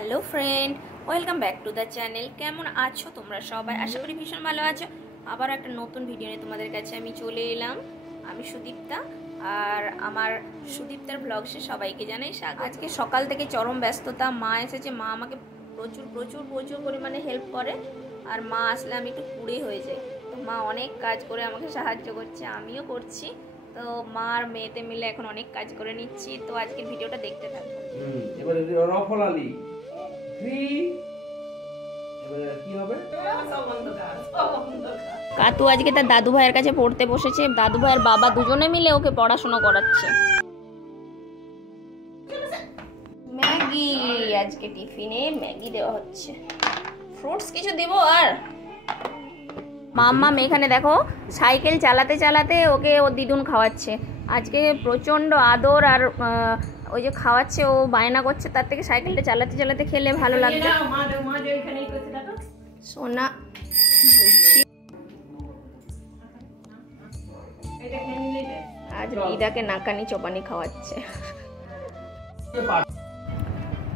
Hello friend, welcome back to the channel. কেমন আছো তোমরা সবাই? আশা করি ভীষণ ভালো আছো। আবার একটা নতুন ভিডিও নিয়ে তোমাদের কাছে আমি চলে এলাম। আমি সুদীপ্তা, আর আমার সুদীপ্তার ব্লগসে সবাইকে জানাই স্বাগত। আজকে সকাল থেকে চরম ব্যস্ততা। মা এসেছে, মা আমাকে প্রচুর প্রচুর প্রচুর পরিমাণে হেল্প করে, আর মা আসলে আমি একটু কুড়ে হয়ে যাই। তো মা অনেক কাজ করে আমাকে সাহায্য করছে, আমিও করছি। তো মা আর মেয়েতে মিলে এখন অনেক কাজ করে নিচ্ছি। তো আজকের ভিডিওটা দেখতে থাকো। এবারে রফল আলী 3 এবারে কি হবে? কাতু আজকে তার দাদু ভাইয়ের কাছে পড়তে বসেছে। দাদু ভাইয়ের বাবা দুজনে মিলে ওকে পড়াশোনা করাচ্ছে। ম্যাগি, আজকে টিফিনে ম্যাগি দেওয়া হচ্ছে। ফ্রুটস কিছু দিব আর মাম্মাম এখানে দেখো সাইকেল চালাতে চালাতে ওকে ও দিদুন খাওয়াচ্ছে। আজকে প্রচণ্ড আদর আর ওই যে খাওয়াচ্ছে, ও বায়না করছে, তার থেকে সাইকেলটা চালাতে চালাতে খেলে ভালো লাগবে। সোনা আজ দিদাকে নাকানি চোপানি খাওয়াচ্ছে।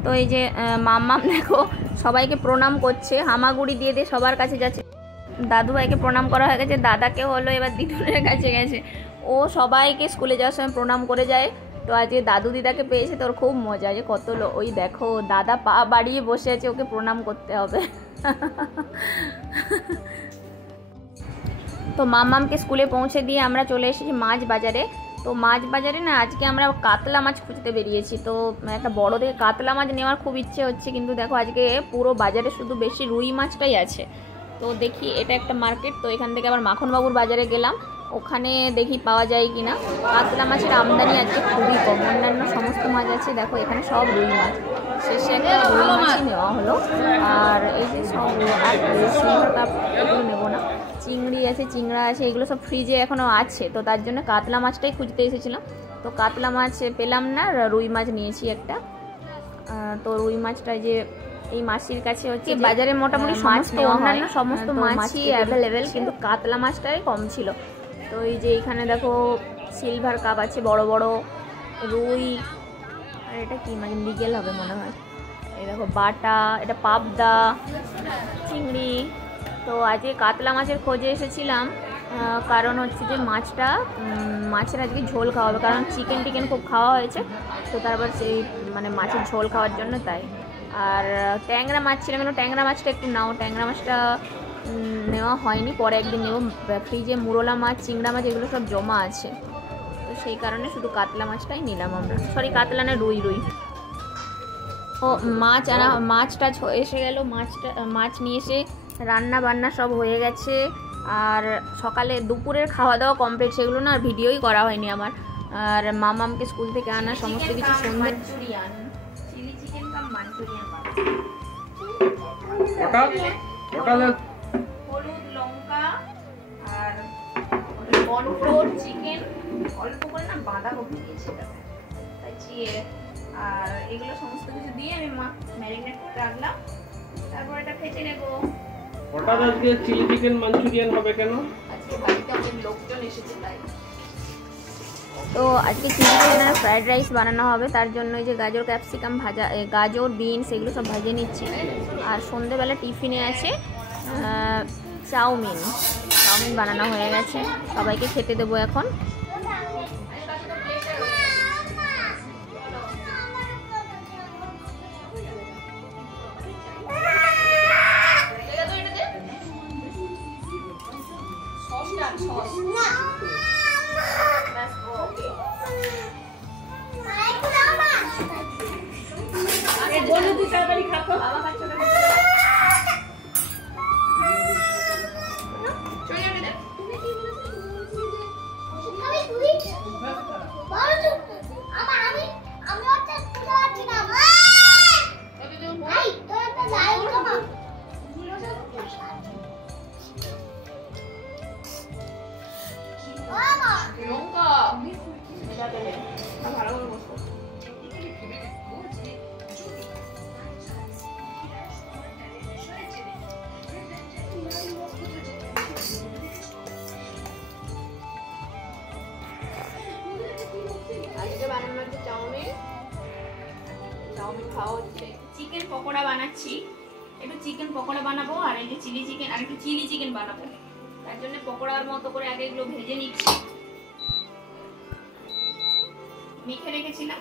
তো এই যে মাম্মাম দেখো সবাইকে প্রণাম করছে, হামাগুড়ি দিয়ে দিয়ে সবার কাছে যাচ্ছে। দাদু ভাইকে প্রণাম করা হয়ে গেছে, দাদাকে হলো, এবার দিদুনের কাছে গেছে। ও সবাইকে স্কুলে যাওয়ার সময় প্রণাম করে যায়। তো আজকে দাদু দিদাকে পেয়েছে, তোর খুব মজা। যে কত ওই দেখো দাদা পা বাড়িয়ে বসে আছে, ওকে প্রণাম করতে হবে। তো মাম্মামকে স্কুলে পৌঁছে দিয়ে আমরা চলে এসেছি মাছ বাজারে। তো মাছ বাজারে না আজকে আমরা কাতলা মাছ খুঁজতে বেরিয়েছি। তো একটা বড় থেকে কাতলা মাছ নেওয়ার খুব ইচ্ছে হচ্ছে, কিন্তু দেখো আজকে পুরো বাজারে শুধু বেশি রুই মাছটাই আছে। তো দেখি, এটা একটা মার্কেট, তো এখান থেকে আবার মাখনবাবুর বাজারে গেলাম, ওখানে দেখি পাওয়া যায় কিনা। কাতলা মাছের আমদানি আজকে খুবই কম, অন্যান্য সমস্ত মাছ আছে, দেখো এখানে সব রুই মাছ। শেষে একটা রুই মাছই নেওয়া হলো। আর এই যে সব আর সিলভার এগুলো নেবো না, চিংড়ি আছে, চিংড়া আছে, এগুলো সব ফ্রিজে এখনও আছে। তো তার জন্য কাতলা মাছটাই খুঁজতে এসেছিলাম। তো কাতলা মাছ পেলাম না, রুই মাছ নিয়েছি একটা। তো রুই মাছটা যে এই মাছির কাছে হচ্ছে বাজারে মোটামুটি মাছ অন্যান্য সমস্ত মাছই অ্যাভেলেবেল, কিন্তু কাতলা মাছটাই কম ছিল। তো এই যে এখানে দেখো সিলভার কাপ আছে বড় বড়, রুই, আর এটা কি মানে লিগেল হবে মনে হয়। এই দেখো বাটা, এটা পাবদা, চিংড়ি। তো আজকে কাতলা মাছের খোঁজে এসেছিলাম, কারণ হচ্ছে যে মাছের আজকে ঝোল খাওয়া হবে, কারণ চিকেন টিকেন খুব খাওয়া হয়েছে। তো তারপর সেই মানে মাছের ঝোল খাওয়ার জন্য তাই। আর ট্যাংরা মাছ ছিল, কিন্তু ট্যাংরা মাছটা একটু নাও, ট্যাংরা মাছটা নেওয়া হয়নি, পরে একদিন নেব। ফ্রিজে মুরলা মাছ, চিংড়া মাছ এগুলো সব জমা আছে, তো সেই কারণে শুধু কাতলা মাছটাই নিলাম আমরা। সরি, কাতলা না, রুই। ও মাছটা এসে গেল। মাছ নিয়ে এসে রান্না বান্না সব হয়ে গেছে। আর সকালে দুপুরের খাওয়া দাওয়া কমপ্লিট, সেগুলো না আর ভিডিওই করা হয়নি আমার। আর মামামকে স্কুল থেকে আনা সমস্ত কিছু সুন্দর, চিলি চিকেন কাম মাঞ্চুরিয়ান, হলুদ লঙ্কা আর কর্নফ্লোর, চিকেন অল্প করে না বাঁধাকপি দিয়েছি আর এগুলো সমস্ত কিছু দিয়ে আমি ম্যারিনেট করে রাখলাম। তারপর এটা ভেজে নেব। হঠাৎ আজকে চিলি চিকেন মাঞ্চুরিয়ান হবে কেন? আজকে বাড়িতে অনেক লোকজন এসেছে তাই। তো আজকে চিলি চিকেন আর ফ্রাইড রাইস বানানো হবে, তার জন্য এই যে গাজর ক্যাপসিকাম ভাজা, গাজর বিনস এগুলো সব ভেজে নিচ্ছি। আর সন্ধেবেলা টিফিনে আছে চাউমিন বানানো হয়ে গেছে, সবাইকে খেতে দেবো এখন। চিকেন পকোড়া বানাচ্ছি, একটু চিকেন পকোড়া বানাবো আর এই যে চিলি চিকেন আর একটু চিলি চিকেন বানাবো। তার জন্য পকোড়ার মতো করে আগে এগুলো ভেজে নিচ্ছি। মেখে রেখেছিলাম।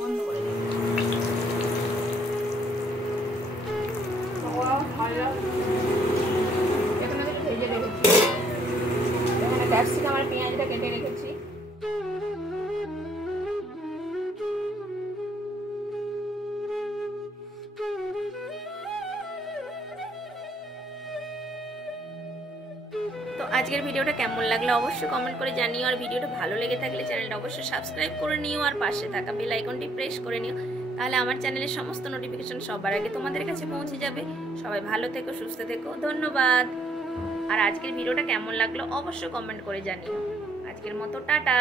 বন্ধ করে দিই। পকোড়াও ভালো এখানে একটু ভেজে রেখেছি। এখানে ক্যাপসিকাম আর পেঁয়াজটা কেটে রেখেছি। তো আজকের ভিডিওটা কেমন লাগলো অবশ্যই কমেন্ট করে জানিও, আর ভিডিওটা ভালো লেগে থাকলে চ্যানেলটা অবশ্যই সাবস্ক্রাইব করে নিও আর পাশে থাকা বেল আইকনটি প্রেস করে নিও, তাহলে আমার চ্যানেলের সমস্ত নোটিফিকেশন সবার আগে তোমাদের কাছে পৌঁছে যাবে। সবাই ভালো থেকো, সুস্থ থেকো, ধন্যবাদ। আর আজকের ভিডিওটা কেমন লাগলো অবশ্যই কমেন্ট করে জানিও। আজকের মতো টাটা।